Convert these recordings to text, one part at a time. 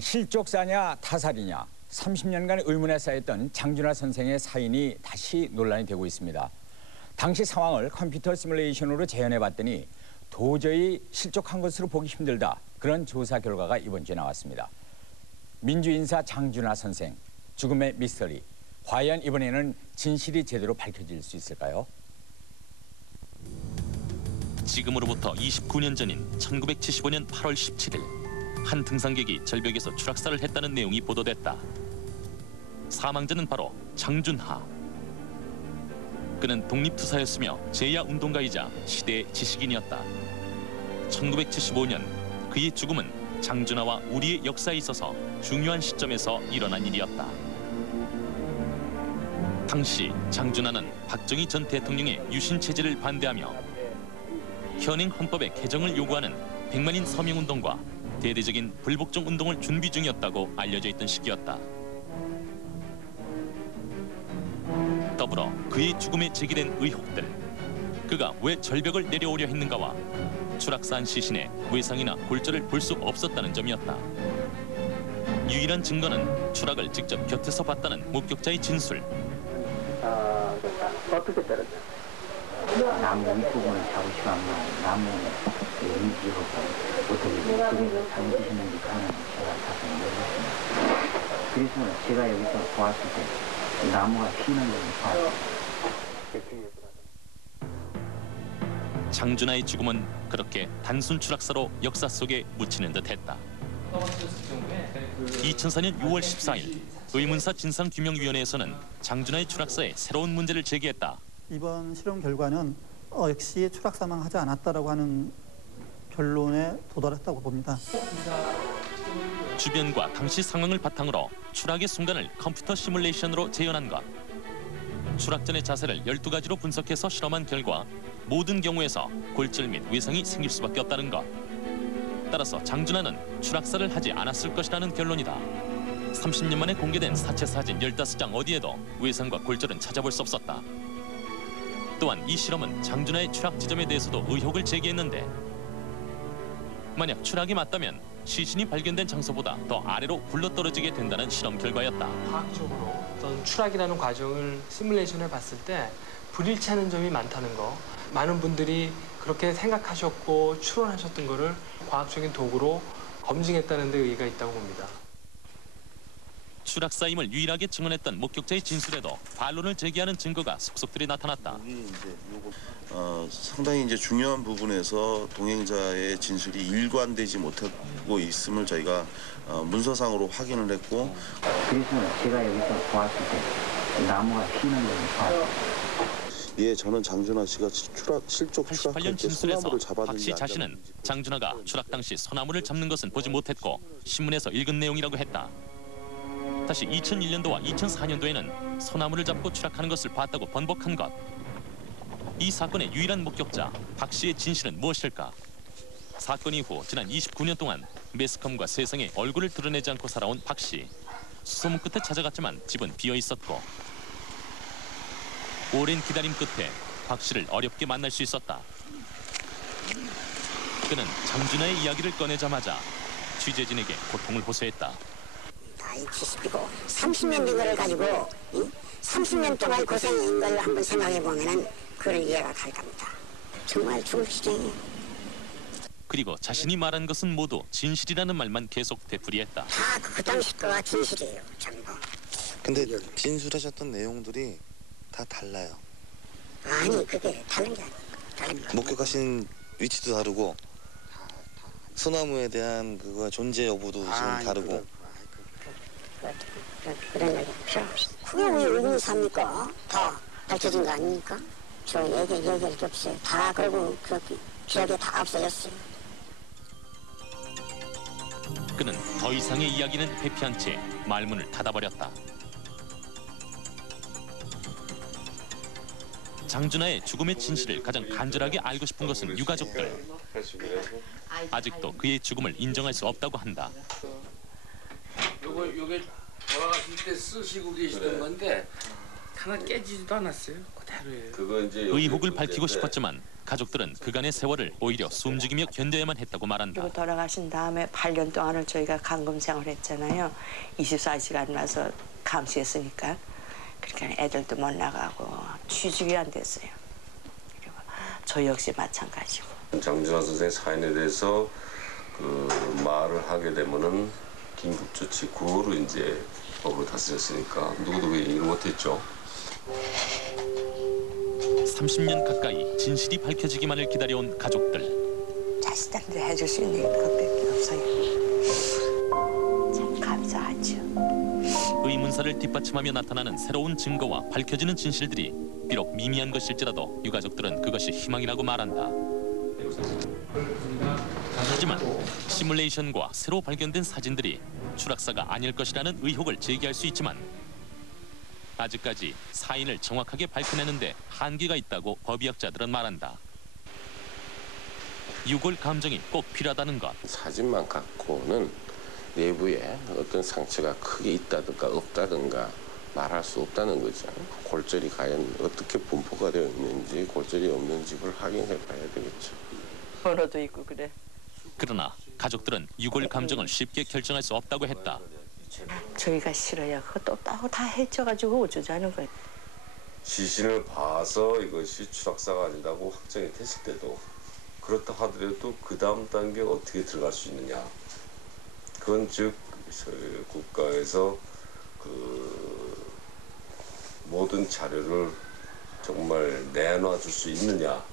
실족사냐 타살이냐 30년간 의문에 쌓였던 장준하 선생의 사인이 다시 논란이 되고 있습니다. 당시 상황을 컴퓨터 시뮬레이션으로 재현해봤더니 도저히 실족한 것으로 보기 힘들다. 그런 조사 결과가 이번 주에 나왔습니다. 민주인사 장준하 선생, 죽음의 미스터리. 과연 이번에는 진실이 제대로 밝혀질 수 있을까요? 지금으로부터 29년 전인 1975년 8월 17일 한 등산객이 절벽에서 추락사를 했다는 내용이 보도됐다. 사망자는 바로 장준하. 그는 독립투사였으며 제야운동가이자 시대의 지식인이었다. 1975년 그의 죽음은 장준하와 우리의 역사에 있어서 중요한 시점에서 일어난 일이었다. 당시 장준하는 박정희 전 대통령의 유신체제를 반대하며 현행 헌법의 개정을 요구하는 백만인 서명운동과 대대적인 불복종 운동을 준비 중이었다고 알려져 있던 시기였다. 더불어 그의 죽음에 제기된 의혹들, 그가 왜 절벽을 내려오려 했는가와 추락사한 시신의 외상이나 골절을 볼 수 없었다는 점이었다. 유일한 증거는 추락을 직접 곁에서 봤다는 목격자의 진술. 어떻게 떨어져? 나무 윗부분을 잡으시고 하면 나무 위기하고 어떻게 그게 잘못되셨는지 그거는 제가 자세히 모르겠습니다. 그래서 제가 여기서 보았을 때 나무가 휘는 걸 봤어요. 장준하의 죽음은 그렇게 단순 추락사로 역사 속에 묻히는 듯했다. 2004년 6월 14일 의문사 진상규명위원회에서는 장준하의 추락사에 새로운 문제를 제기했다. 이번 실험 결과는 역시 추락 사망하지 않았다라고 하는 결론에 도달했다고 봅니다. 주변과 당시 상황을 바탕으로 추락의 순간을 컴퓨터 시뮬레이션으로 재현한 것. 추락 전의 자세를 12가지로 분석해서 실험한 결과 모든 경우에서 골절 및 외상이 생길 수밖에 없다는 것. 따라서 장준하는 추락사를 하지 않았을 것이라는 결론이다. 30년 만에 공개된 사체 사진 15장 어디에도 외상과 골절은 찾아볼 수 없었다. 또한 이 실험은 장준하의 추락 지점에 대해서도 의혹을 제기했는데 만약 추락이 맞다면 시신이 발견된 장소보다 더 아래로 굴러떨어지게 된다는 실험 결과였다. 과학적으로 어떤 추락이라는 과정을 시뮬레이션해 봤을 때 불일치 않은 점이 많다는 거, 많은 분들이 그렇게 생각하셨고 추론하셨던 거를 과학적인 도구로 검증했다는 데 의의가 있다고 봅니다. 추락사임을 유일하게 증언했던 목격자의 진술에도 반론을 제기하는 증거가 속속들이 나타났다. 상당히 이제 중요한 부분에서 동행자의 진술이 일관되지 못하고 있음을 저희가 문서상으로 확인을 했고, 그래서 제가 여기서 보았을 때 나무가 휘는 걸 봤어요. 예, 저는 장준하 씨가 실족 추락할 88년 때 진술에서 소나무를 잡았는지 박 씨 자신은 장준하가 추락 당시 소나무를 잡는 것은 보지 못했고 신문에서 읽은 내용이라고 했다. 다시 2001년도와 2004년도에는 소나무를 잡고 추락하는 것을 봤다고 번복한 것. 이 사건의 유일한 목격자 박 씨의 진실은 무엇일까? 사건 이후 지난 29년 동안 매스컴과 세상에 얼굴을 드러내지 않고 살아온 박 씨. 수소문 끝에 찾아갔지만 집은 비어 있었고 오랜 기다림 끝에 박 씨를 어렵게 만날 수 있었다. 그는 장준하의 이야기를 꺼내자마자 취재진에게 고통을 호소했다. 나이 70이고 30년 된 거를 가지고 30년 동안 고생한 걸 한번 생각해 보면은 그걸 이해가 갈 겁니다. 정말 죽을 시정이에요. 그리고 자신이 말한 것은 모두 진실이라는 말만 계속 되풀이했다. 다 그 당시 거가 진실이에요, 전부. 근데 진술하셨던 내용들이 다 달라요. 아니, 그게 다른 게 아니에요. 목격하신 위치도 다르고 소나무에 대한 그거 존재 여부도 지금 다르고. 그런 얘기 필요 없어. 그게 왜 의문사입니까? 다 밝혀진 거 아닙니까? 저 얘기할 게 없어요. 다 그러고 그 기억이 다 없어졌어요. 그는 더 이상의 이야기는 회피한 채 말문을 닫아버렸다. 장준하의 죽음의 진실을 가장 간절하게 알고 싶은 것은 유가족들. 아직도 그의 죽음을 인정할 수 없다고 한다. 요게 돌아가실 때 쓰시고 계시던 건데 하나 깨지지도 않았어요. 그대로예요. 의혹을 밝히고 싶었지만 가족들은 그간의 세월을 오히려 숨죽이며 견뎌야만 했다고 말한다. 그리고 돌아가신 다음에 8년 동안을 저희가 감금 생활을 했잖아요. 24시간 나서 감시했으니까. 그러니까 애들도 못 나가고 취직이 안 됐어요. 그리고 저 역시 마찬가지고. 장준하 선생 사인에 대해서 그 말을 하게 되면은 긴급조치 구호로 이제 법으로 다스렸으니까 누구도 그 얘기를 못했죠. 30년 가까이 진실이 밝혀지기만을 기다려온 가족들. 자식들한테 해줄 수 있는 것밖에 없어요. 참 감사하죠. 의문사를 뒷받침하며 나타나는 새로운 증거와 밝혀지는 진실들이 비록 미미한 것일지라도 유가족들은 그것이 희망이라고 말한다. 하지만 시뮬레이션과 새로 발견된 사진들이 추락사가 아닐 것이라는 의혹을 제기할 수 있지만 아직까지 사인을 정확하게 밝혀내는 데 한계가 있다고 법의학자들은 말한다. 유골 감정이 꼭 필요하다는 것. 사진만 갖고는 내부에 어떤 상처가 크게 있다든가 없다든가 말할 수 없다는 거죠. 골절이 과연 어떻게 분포가 되어 있는지 골절이 없는지를 확인해 봐야 되겠죠. 번호도 있고 그래. 그러나 가족들은 유골 감정을 쉽게 결정할 수 없다고 했다. 저희가 싫어요. 그것도 없다고 다 해쳐가지고 어쩌자는 거예요. 시신을 봐서 이것이 추락사가 아니라고 확정이 됐을 때도 그렇다 하더라도 그 다음 단계가 어떻게 들어갈 수 있느냐. 그건 즉 국가에서 그 모든 자료를 정말 내놔 줄 수 있느냐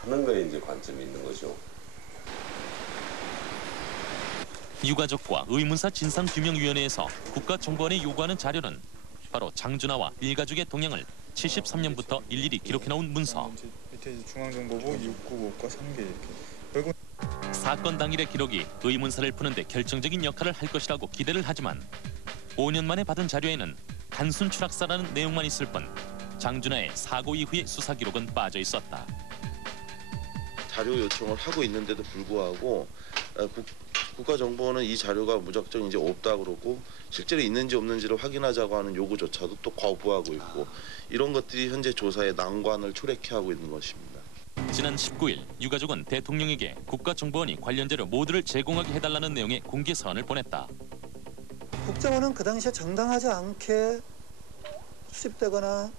하는 거에 이제 관점이 있는 거죠. 유가족과 의문사 진상규명위원회에서 국가정보원에 요구하는 자료는 바로 장준하와 일가족의 동향을 73년부터 일일이 기록해놓은 문서. 밑에 중앙정보부 695과 3개 이렇게. 결국 사건 당일의 기록이 의문사를 푸는 데 결정적인 역할을 할 것이라고 기대를 하지만 5년 만에 받은 자료에는 단순 추락사라는 내용만 있을 뿐 장준하의 사고 이후의 수사 기록은 빠져 있었다. 자료 요청을 하고 있는데도 불구하고 국가정보원은 이 자료가 무작정 이제 없다 그러고 실제로 있는지 없는지를 확인하자고 하는 요구조차도 또 거부하고 있고 이런 것들이 현재 조사의 난관을 초래케 하고 있는 것입니다. 지난 19일 유가족은 대통령에게 국가정보원이 관련 자료 모두를 제공하게 해달라는 내용의 공개 서한을 보냈다. 국정원은 그 당시에 정당하지 않게 수집되거나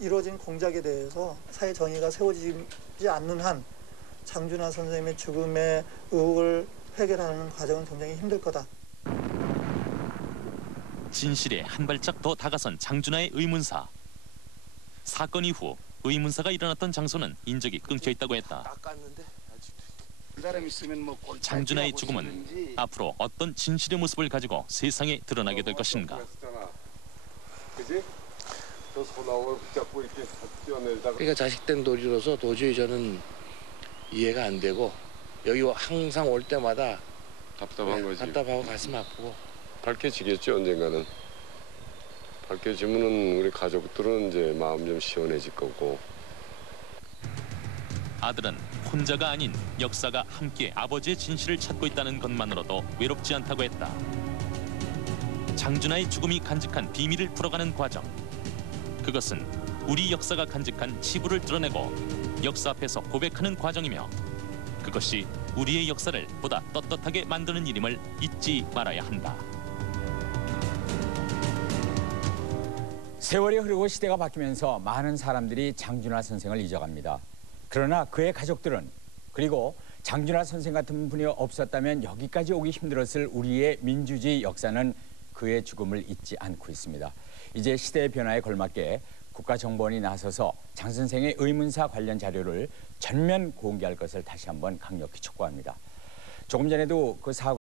이루어진 공작에 대해서 사회 정의가 세워지지 않는 한 장준하 선생님의 죽음의 의혹을 해결하는 과정은 굉장히 힘들 거다. 진실에 한 발짝 더 다가선 장준하의 의문사. 사건 이후 의문사가 일어났던 장소는 인적이 끊겨 있다고 했다. 장준하의 죽음은 앞으로 어떤 진실의 모습을 가지고 세상에 드러나게 될 것인가. 그러니까 자식된 도리로서 도저히 저는 이해가 안 되고 여기 항상 올 때마다 답답한 거지. 답답하고 가슴 아프고. 밝혀지겠죠 언젠가는. 밝혀지면은 우리 가족들은 이제 마음 좀 시원해질 거고. 아들은 혼자가 아닌 역사가 함께 아버지의 진실을 찾고 있다는 것만으로도 외롭지 않다고 했다. 장준하의 죽음이 간직한 비밀을 풀어가는 과정. 그것은 우리 역사가 간직한 치부를 드러내고 역사 앞에서 고백하는 과정이며 그것이 우리의 역사를 보다 떳떳하게 만드는 일임을 잊지 말아야 한다. 세월이 흐르고 시대가 바뀌면서 많은 사람들이 장준하 선생을 잊어갑니다. 그러나 그의 가족들은 그리고 장준하 선생 같은 분이 없었다면 여기까지 오기 힘들었을 우리의 민주주의 역사는 그의 죽음을 잊지 않고 있습니다. 이제 시대의 변화에 걸맞게 국가정보원이 나서서 장 선생의 의문사 관련 자료를 전면 공개할 것을 다시 한번 강력히 촉구합니다. 조금 전에도 그 사고